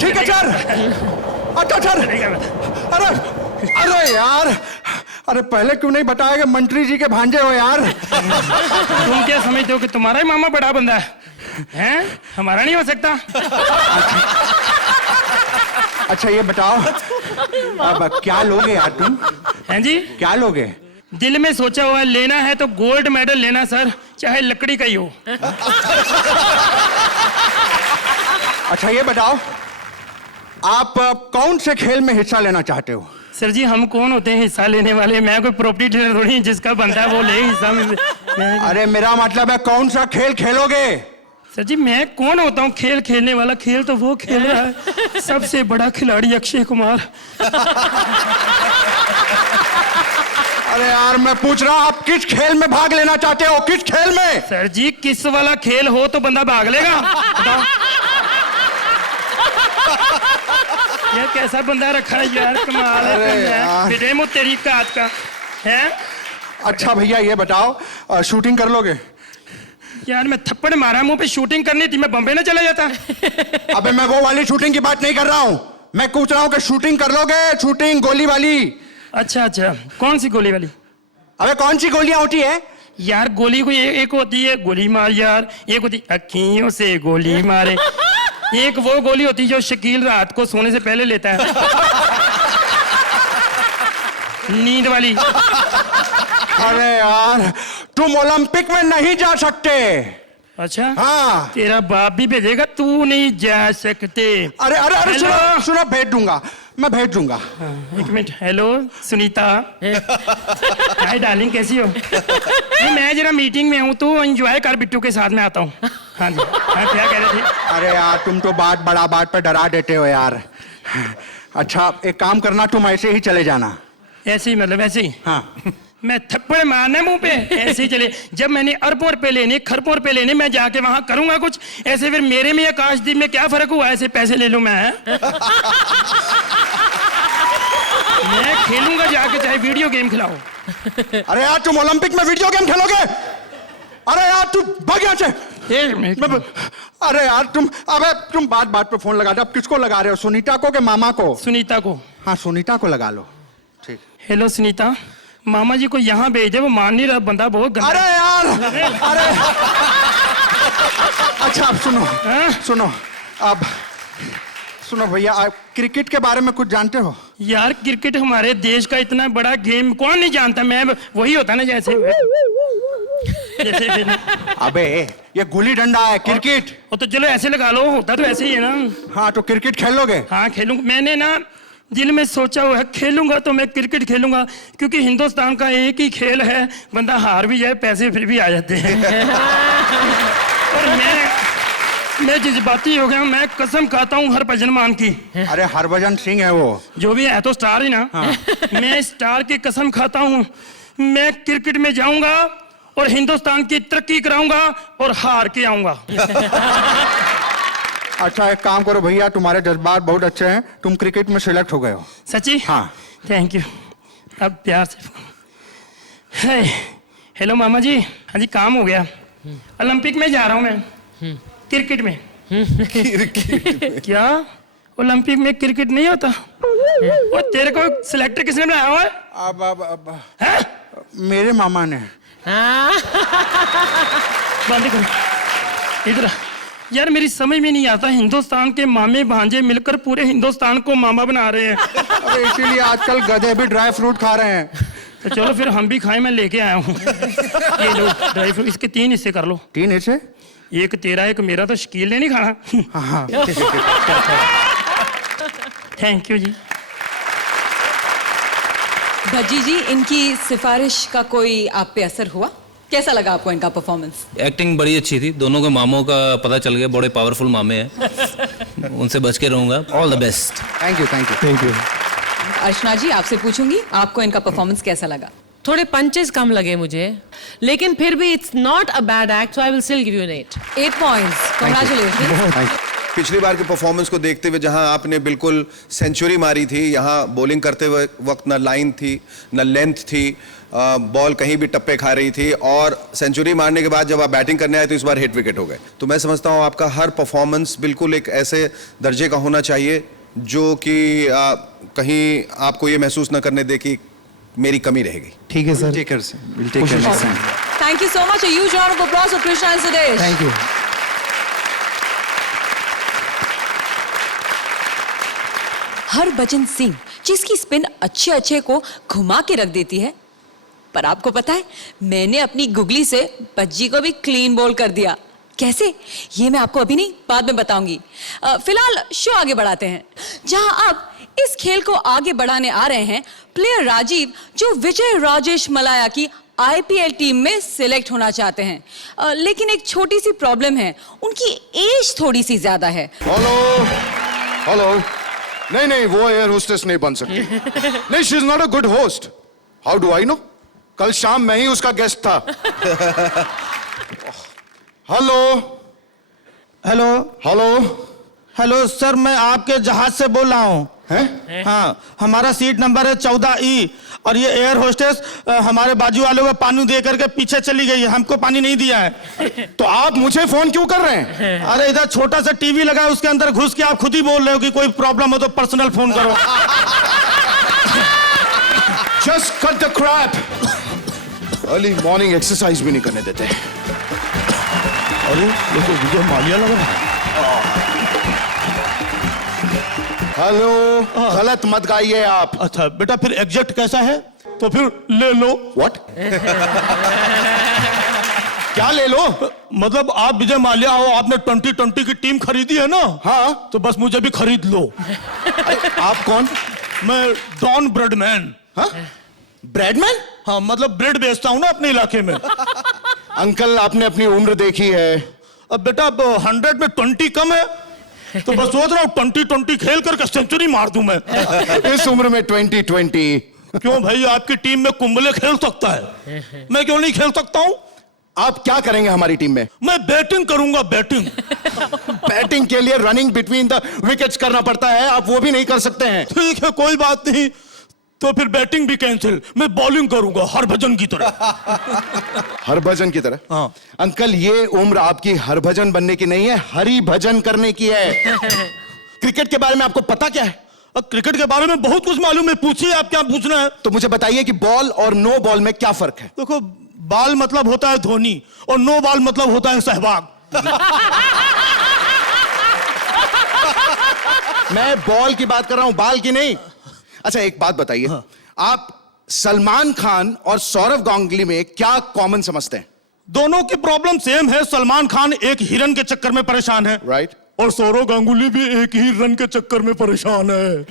ठीक है सर। अच्छा सर। अरे यार, अरे पहले क्यों नहीं बताया कि मंत्री जी के भांजे हो यार? तुम क्या समझते हो कि तुम्हारा ही मामा बड़ा बंदा है? हमारा नहीं हो सकता? अच्छा ये बताओ, अब क्या लोगे यार तुम? हैं जी? क्या लोगे? दिल में सोचा हुआ है, लेना है तो गोल्ड मेडल लेना सर, चाहे लकड़ी का ही हो। अच्छा ये बताओ, आप कौन से खेल में हिस्सा लेना चाहते हो? सर जी, हम कौन होते हैं हिस्सा लेने वाले? मैं कोई प्रॉपर्टी डीलर थोड़ी, जिसका बनता है वो ले हिस्सा में। अरे मेरा मतलब है कौन सा खेल खेलोगे? सर जी, मैं कौन होता हूँ खेल खेलने वाला? खेल तो वो खेल रहा है, सबसे बड़ा खिलाड़ी अक्षय कुमार। अरे यार मैं पूछ रहा हूँ, आप किस खेल में भाग लेना चाहते हो? किस खेल में? सर जी, किस वाला खेल हो तो बंदा भाग लेगा। ये कैसा बंदा रखा है यार, कमाल है। बेटे मु तेरी काट का है। अच्छा भैया ये बताओ, शूटिंग कर लोगे? यार मैं थप्पड़ मारा मुंह पे, शूटिंग करनी थी, मैं बम्बई ना चला जाता। अबे मैं वो वाली शूटिंग की बात नहीं कर रहा हूँ, मैं पूछ रहा हूँ कि शूटिंग कर लोगे? शूटिंग गोली वाली, अच्छा अच्छा, कौन सी गोली वाली? अबे कौन सी गोलियां होती है? यार गोली को एक होती है गोली मार यार, एक होती अखियों से गोली मारे, एक वो गोली होती है जो शकील रात को सोने से पहले लेता है, नींद वाली। अरे यार तुम ओलंपिक में नहीं जा सकते। अच्छा हाँ। तेरा बाप भी भेजेगा, तू नहीं जा सकते। अरे अरे अरे हेलो। सुनो सुनो, भेज दूंगा, मैं भेज दूंगा। एक minute. Hello Sunita. Hi darling, कैसी हो? नहीं, मैं जरा मीटिंग में हूँ, तू एंजॉय कर, बिट्टू के साथ में आता हूँ। हाँ जी, हाँ क्या कह रहे थे? अरे यार तुम तो बड़ा बात पे डरा देते हो यार। अच्छा एक काम करना, तुम ऐसे ही चले जाना। ऐसे ही मतलब ऐसे ही? हाँ। मैं थप्पड़ मारना मुंह पे? ऐसे ही चले? जब मैंने अरबों रुपए लेने, खरबों रुपए लेने, मैं जाके वहां करूंगा कुछ ऐसे, फिर मेरे में आकाशदीप में क्या फर्क हुआ? ऐसे पैसे ले लूं मैं? मैं खेलूंगा जाके, चाहे वीडियो गेम खिलाओ। अरे यार तुम ओलंपिक में वीडियो गेम खेलोगे? अरे यार तू भाग यहाँ से। अरे यार तुम बात पे फोन लगा दो। अब किसको लगा रहे हो, सुनीता को के मामा को? सुनीता को। हाँ सुनीता को लगा लो। ठीक। हेलो सुनीता, मामा जी को यहाँ भेज दे, वो मान नहीं रहा, बंदा बहुत गंदा। अरे यार अरे अच्छा अब सुनो भैया, आप क्रिकेट के बारे में कुछ जानते हो? यार क्रिकेट हमारे देश का इतना बड़ा गेम, कौन नहीं जानता? मैं वही होता ना जैसे फिर। अबे ये गुल्ली डंडा है, क्रिकेट। वो तो चलो ऐसे लगा लो, होता तो ऐसे ही है ना। हाँ तो क्रिकेट खेलोगे? हाँ खेलूंगा, मैंने ना दिल में सोचा हुआ है, खेलूंगा तो मैं क्रिकेट खेलूंगा, क्योंकि हिंदुस्तान का एक ही खेल है, बंदा हार भी जाए पैसे फिर भी आ जाते हैं। और मैं जज्बाती हो गया, मैं कसम खाता हूँ हरभजन मान की। अरे हरभजन सिंह है वो, जो भी है तो स्टार ही ना। हाँ। मैं स्टार की कसम खाता हूँ, मैं क्रिकेट में जाऊंगा और हिंदुस्तान की तरक्की कराऊंगा और हार के आऊंगा। अच्छा एक काम करो भैया, तुम्हारे जज्बात बहुत अच्छे हैं, तुम क्रिकेट में सिलेक्ट हो गए हो। सच्ची? हाँ। Thank you. अब प्यार से। हेलो मामा जी। हाँ जी काम हो गया, ओलंपिक में जा रहा हूँ मैं, क्रिकेट में। क्या ओलंपिक में क्रिकेट नहीं होता? वो तेरे को सिलेक्टर किसने बनाया हुआ है? अब मेरे मामा ने। बंद करो इधर। यार मेरी समझ में नहीं आता, हिंदुस्तान के मामे भांजे मिलकर पूरे हिंदुस्तान को मामा बना रहे हैं। अरे इसीलिए आजकल गधे भी ड्राई फ्रूट खा रहे हैं। तो चलो फिर हम भी खाएं, मैं लेके आया हूँ। ये लो ड्राई फ्रूट, इसके 3 हिस्से कर लो। 3 हिस्से? एक तेरा एक मेरा, तो शकील ने नहीं खाना। हाँ। थैंक यू जी। भज्जी जी, इनकी सिफारिश का कोई आप पे असर हुआ? कैसा लगा आपको इनका परफॉर्मेंस? एक्टिंग बड़ी अच्छी थी, दोनों के मामों का पता चल गया, बड़े पावरफुल मामे हैं। उनसे बच के रहूंगा। All the best. Thank you thank you thank you. Archana ji आपसे पूछूंगी, आपको इनका परफॉर्मेंस कैसा लगा? थोड़े पंचेस कम लगे मुझे, लेकिन फिर भी it's not a bad act, so I will still give you an 8। 8 points, congratulation. पिछली बार के परफॉर्मेंस को देखते हुए जहां आपने बिल्कुल सेंचुरी मारी थी, यहां बॉलिंग करते वक्त ना लाइन थी ना लेंथ थी, बॉल कहीं भी टप्पे खा रही थी, और सेंचुरी मारने के बाद जब आप बैटिंग करने आए तो इस बार हिट विकेट हो गए। तो मैं समझता हूं आपका हर परफॉर्मेंस बिल्कुल एक ऐसे दर्जे का होना चाहिए जो कि कहीं आपको ये महसूस न करने दे कि मेरी कमी रहेगी। ठीक है sir. Thank you so much. A huge round of applause for Krishna and Sudesh. Thank you. Harbhajan Singh जिसकी स्पिन अच्छे को घुमा के रख देती है, पर आपको पता है मैंने अपनी गुगली से भज्जी को भी क्लीन बॉल कर दिया। कैसे, ये मैं आपको अभी नहीं बाद में बताऊंगी। फिलहाल शो आगे बढ़ाते हैं, जहां अब इस खेल को आगे बढ़ाने आ रहे हैं प्लेयर राजीव, जो विजय राजेश मलाया की आईपीएल टीम में सिलेक्ट होना चाहते हैं। लेकिन एक छोटी सी प्रॉब्लम है, उनकी एज थोड़ी सी ज्यादा है। हेलो नहीं वो एयर होस्टेस नहीं बन सकती। नहीं, she is not a good host. How do I know? कल शाम मैं ही उसका गेस्ट था। Hello hello hello hello sir, मैं आपके जहाज से बोल रहा हूँ। हाँ, हमारा सीट नंबर है 14E, और ये एयर होस्टेस हमारे बाजू वालों को पानी दे करके पीछे चली गई है, हमको पानी नहीं दिया है। तो आप मुझे फोन क्यों कर रहे हैं? अरे इधर छोटा सा टीवी लगा है, उसके अंदर घुस के आप खुद ही बोल रहे हो कि कोई प्रॉब्लम हो तो पर्सनल फोन करो। Just cut the crap. Early morning exercise भी नहीं करने देते. अरे ये तो विजय माल्या लग रहा है. हेलो, गलत मत गाइए आप. अच्छा बेटा, फिर एग्जैक्ट कैसा है? तो फिर ले लो. What? क्या ले लो? मतलब आप विजय माल्या हो, आपने 2020 की टीम खरीदी है ना? हाँ. तो बस मुझे भी खरीद लो. आप कौन? मैं डॉन ब्रेडमैन. हाँ? ब्रेडमैन? हाँ, मतलब ब्रेड बेचता हूँ ना अपने इलाके में. अंकल, आपने अपनी उम्र देखी है. अब बेटा, अब 100 में 20 कम है, तो बस सोच रहा हूँ 2020 खेल करके सेंचुरी मार दूं मैं. इस उम्र में 2020. क्यों भाई, आपकी टीम में कुंबले खेल सकता है, मैं क्यों नहीं खेल सकता हूँ? आप क्या करेंगे हमारी टीम में? मैं बैटिंग करूंगा, बैटिंग. बैटिंग के लिए रनिंग बिटवीन द विकेट्स करना पड़ता है, आप वो भी नहीं कर सकते हैं. ठीक है, कोई बात नहीं, तो फिर बैटिंग भी कैंसिल. मैं बॉलिंग करूंगा हरभजन की तरह. हरभजन की तरह? हाँ. अंकल, ये उम्र आपकी हरभजन बनने की नहीं है, हरि भजन करने की है. क्रिकेट के बारे में आपको पता क्या है? क्रिकेट के बारे में बहुत कुछ मालूम है, पूछिए आप क्या पूछना है. तो मुझे बताइए कि बॉल और नो बॉल में क्या फर्क है? देखो, बाल मतलब होता है धोनी और नो बॉल मतलब होता है सहवाग. मैं बॉल की बात कर रहा हूं, बाल की नहीं. अच्छा, एक बात बताइए. हाँ. आप सलमान खान और सौरव गांगुली में क्या कॉमन समझते हैं? दोनों की प्रॉब्लम सेम है. सलमान खान एक हिरन के चक्कर में परेशान है, राइट, और सौरव गांगुली भी एक ही रन के चक्कर में परेशान है.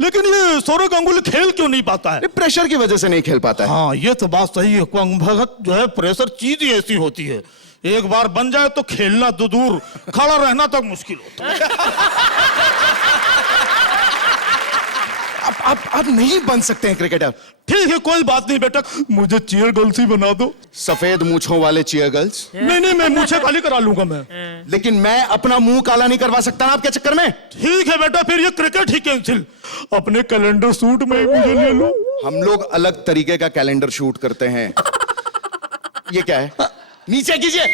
लेकिन ये सौरव गांगुली खेल क्यों नहीं पाता है? प्रेशर की वजह से नहीं खेल पाता है. हाँ, ये तो बात सही है. भगत जो है, प्रेशर चीज ही ऐसी होती है, एक बार बन जाए तो खेलना तो दूर, खड़ा रहना तक मुश्किल होता है. आप नहीं बन सकते हैं क्रिकेटर. ठीक है, कोई बात नहीं बेटा, मुझे चीयर गर्ल्स ही बना दो. सफेद मूंछों वाले चीयर गर्ल्स? नहीं, मैं मूंछें काली करा लूंगा मैं. लेकिन मैं अपना मुंह काला नहीं करवा सकता ना आपके चक्कर में. ठीक है बेटा, फिर ये क्रिकेट ही कैंसिल. अपने कैलेंडर शूट में ही मुझे ले लो. हम लोग अलग तरीके का कैलेंडर शूट करते हैं. ये क्या है? नीचे कीजिए.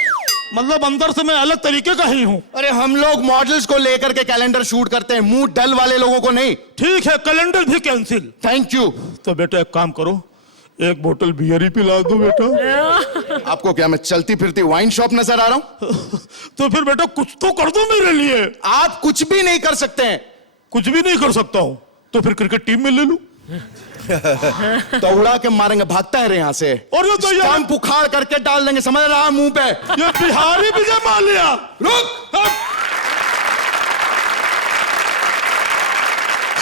मतलब अंदर से मैं अलग तरीके का ही हूँ. अरे, हम लोग मॉडल्स को लेकर के कैलेंडर शूट करते हैं, मुंह डल वाले लोगों को नहीं. ठीक है, कैलेंडर भी कैंसिल. Thank you. तो बेटा एक काम करो, एक बोतल बियर ही पिला दो बेटा. आपको क्या मैं चलती फिरती वाइन शॉप नजर आ रहा हूँ? तो फिर बेटा कुछ तो कर दो मेरे लिए. आप कुछ भी नहीं कर सकते हैं. कुछ भी नहीं कर सकता हूँ? तो फिर क्रिकेट टीम में ले लूं. तो उड़ा के मारेंगे, भागता है यहाँ से. और ये तो स्टंप उखाड़ करके डाल देंगे, समझ रहा है, मुंह पे. ये बिहारी विजय माल्या. रुक.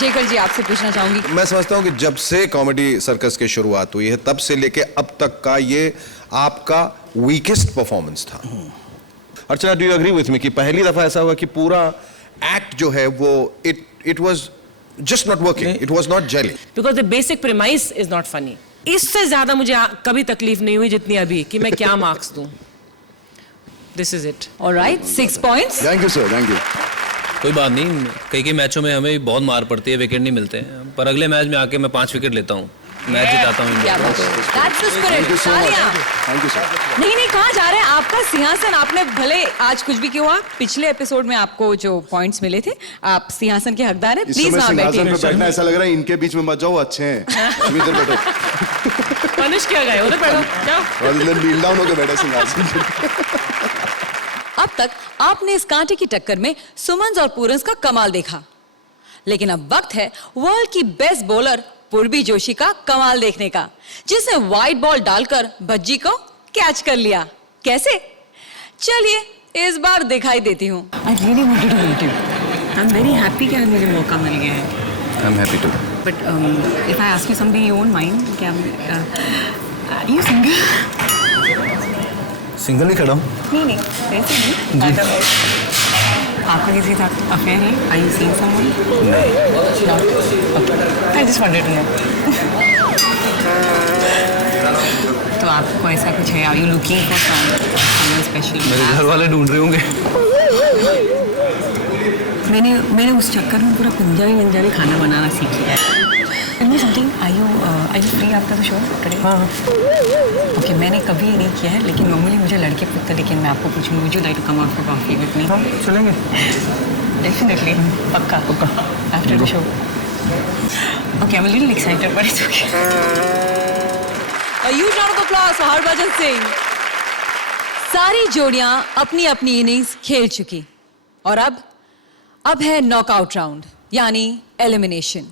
शेखर जी, आपसे पूछना चाहूंगी. मैं समझता हूं कि जब से कॉमेडी सर्कस की शुरुआत हुई है, तब से लेके अब तक का ये आपका वीकेस्ट परफॉर्मेंस था. Archana, do you agree with me कि पहली दफा ऐसा हुआ कि पूरा एक्ट जो है वो it was just not working, it was not gelling, because the basic premise is not funny. इससे ज्यादा मुझे कभी तकलीफ नहीं हुई जितनी अभी कि मैं क्या मार्क्स दूं. This is it. All right, 6 points. Thank you sir, thank you. कोई बात नहीं, कई मैचों में हमें बहुत मार पड़ती है, विकेट नहीं मिलते हैं, पर अगले मैच में आके मैं 5 विकेट लेता हूँ, मैच जिताता हूँ इंडिया. That's the spirit. तालियां. Thank you sir. नहीं, कहाँ जा रहे हैं? आपका सिंहासन, आपने भले आज कुछ भी किया, पिछले एपिसोड में आपको जो पॉइंट्स मिले थे, आप सिंहासन के हकदार हैं. प्लीज वहां बैठिए. पे बैठना ऐसा लग रहा है इनके बीच में मत जाओ, अच्छे हैं. इधर बैठो. पनिश किया गया, उधर बैठो. जाओ. नील डाउन होकर बैठे सिंहासन. अब तक आपने इस कांटे की टक्कर में सुमन और पूरन का कमाल देखा, लेकिन अब वक्त है वर्ल्ड की बेस्ट बॉलर पूर्वी जोशी का कमाल देखने का, जिसने वाइट बॉल डालकर भज्जी को कैच कर लिया. कैसे? चलिए इस बार दिखाई देती हूँ. I really wanted to meet you. I'm very happy कि आज मुझे मौका मिल गया है. I'm happy too. But if I ask you something you won't mind, क्या you single? सिंगल ही खड़ा हूँ. नहीं, वैसे नहीं. आपका किसी साथ अफेयर है? Are you seeing someone? नहीं. No. I just wanted to know. तो आपको ऐसा कुछ है? Are you looking for someone special? मेरे घर वाले ढूंढ रहे होंगे. मैंने उस चक्कर में पूरा पंजाबी खाना बनाना सीख लिया है. Tell me something. Are you free after the show today? हाँ. Okay, मैंने कभी नहीं किया है, लेकिन नॉर्मली मुझे लड़के पूछते, लेकिन मैं आपको पूछूंगी, would you like to come out for coffee with me? हाँ, चलेंगे. Definitely. पक्का. After the show. Okay, I'm a little excited, but it's okay. A huge round of applause for Harbhajan Singh. सारी जोड़ियां अपनी अपनी इनिंग्स खेल चुकी और अब है नॉकआउट राउंड यानी एलिमिनेशन।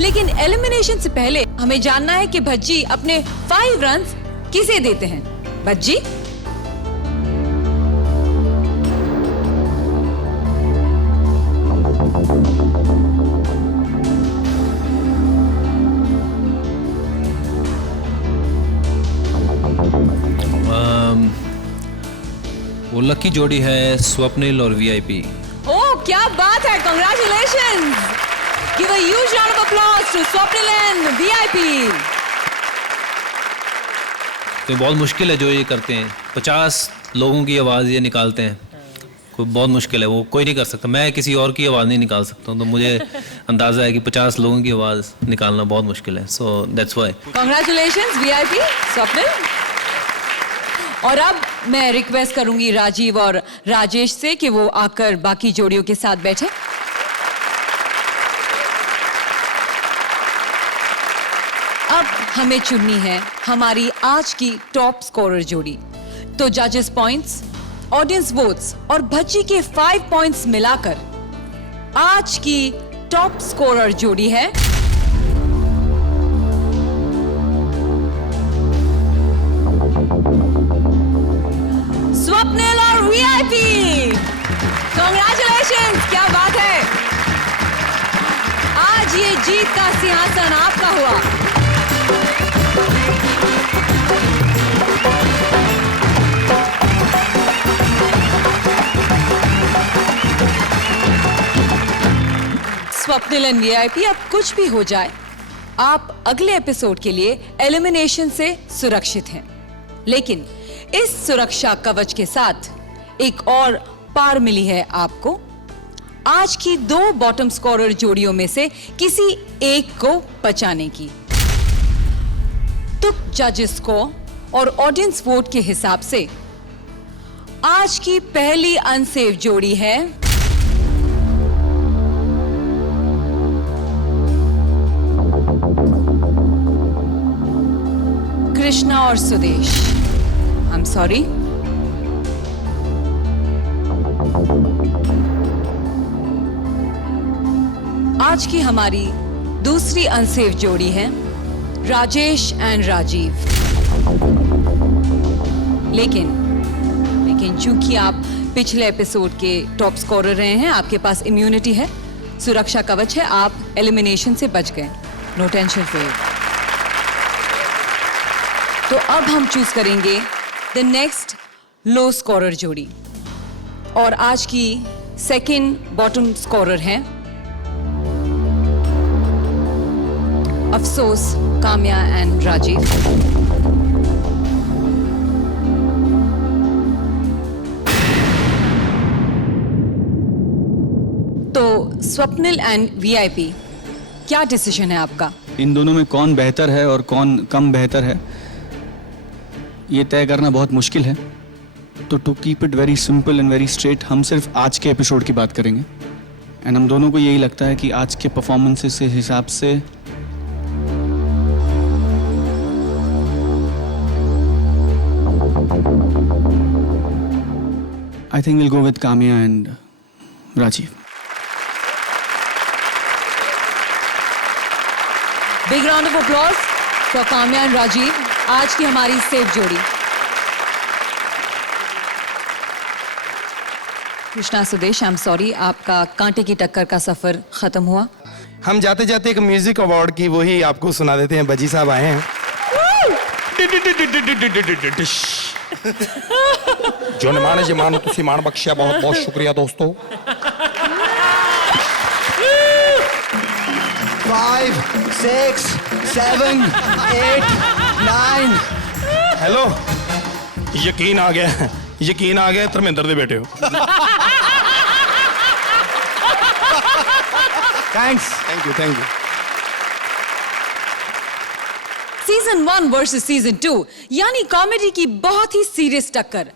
लेकिन एलिमिनेशन से पहले हमें जानना है कि भज्जी अपने 5 रन्स किसे देते हैं। भज्जी, वो लकी जोड़ी है स्वप्निल और वीआईपी। ओह क्या बात है, congratulations. Give a huge round of applause to Swapnil and VIP. तो बहुत मुश्किल है जो ये करते हैं, 50 लोगों की आवाज़ ये निकालते हैं, कोई बहुत मुश्किल है, वो कोई नहीं कर सकता। मैं किसी और की आवाज़ नहीं निकाल सकता हूँ, तो मुझे अंदाज़ा है कि 50 लोगों की आवाज़ निकालना बहुत मुश्किल है। So that's why. Congratulations VIP, Swapnil. और अब मैं रिक्वेस्ट करूंगी राजीव और राजेश से कि वो आकर बाकी जोड़ियों के साथ बैठे। अब हमें चुननी है हमारी आज की टॉप स्कोरर जोड़ी। तो जजेस पॉइंट्स, ऑडियंस वोट्स और भज्जी के 5 पॉइंट्स मिलाकर आज की टॉप स्कोरर जोड़ी है स्वप्निल और वीआईपी। कांग्रेचुलेशंस, क्या बात है। आज ये जीत का सिंहासन आपका हुआ। स्वप्निल एंड वीआईपी, अब कुछ भी हो जाए आप अगले एपिसोड के लिए एलिमिनेशन से सुरक्षित हैं। लेकिन इस सुरक्षा कवच के साथ एक और पार मिली है आपको, आज की 2 बॉटम स्कोरर जोड़ियों में से किसी एक को बचाने की। तो जजेस को और ऑडियंस वोट के हिसाब से आज की पहली अनसेफ जोड़ी है कृष्णा और सुदेश। I'm sorry. आज की हमारी दूसरी अनसेफ जोड़ी है राजेश एंड राजीव। लेकिन चूंकि आप पिछले एपिसोड के टॉप स्कोरर रहे हैं, आपके पास इम्यूनिटी है, सुरक्षा कवच है, आप एलिमिनेशन से बच गए। No tension for you. तो अब हम चूज करेंगे द नेक्स्ट लो स्कोरर जोड़ी और आज की सेकंड बॉटम स्कोरर हैं अफसोस, काम्या एंड राजीव। तो स्वप्निल एंड वीआईपी, क्या डिसीजन है आपका? इन दोनों में कौन बेहतर है और कौन कम बेहतर है ये तय करना बहुत मुश्किल है। तो to keep it very simple and very straight, हम सिर्फ आज के एपिसोड की बात करेंगे। एंड हम दोनों को यही लगता है कि आज के परफॉर्मेंसेस के हिसाब से I think will go with Kamya and Rajeev. Big round of applause for Kamya and Rajeev, आज की हमारी सेफ जोड़ी। Krishna, Sudesh, I am sorry, आपका कांटे की टक्कर का सफर खत्म हुआ। हम जाते जाते एक म्यूजिक अवार्ड की वही आपको सुना देते हैं। भज्जी साहब आए हैं। जो निमाने जी मानो तुसी मान बख्शिया, बहुत बहुत शुक्रिया दोस्तों। 5, 6, 7, 8, 9। हेलो, यकीन आ गया, यकीन आ गया, धर्मेंद्र दे बेटे हो। Thanks, thank you, thank you. Season 1 versus season 2 यानी कॉमेडी की बहुत ही सीरियस टक्कर,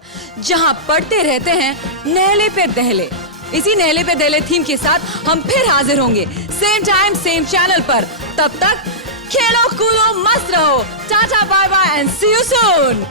जहां पढ़ते रहते हैं नहले पे दहले, इसी नहले पे दहले थीम के साथ हम फिर हाजिर होंगे, सेम टाइम सेम चैनल पर। तब तक खेलो कूदो मस्त रहो। Tata bye bye and see you soon.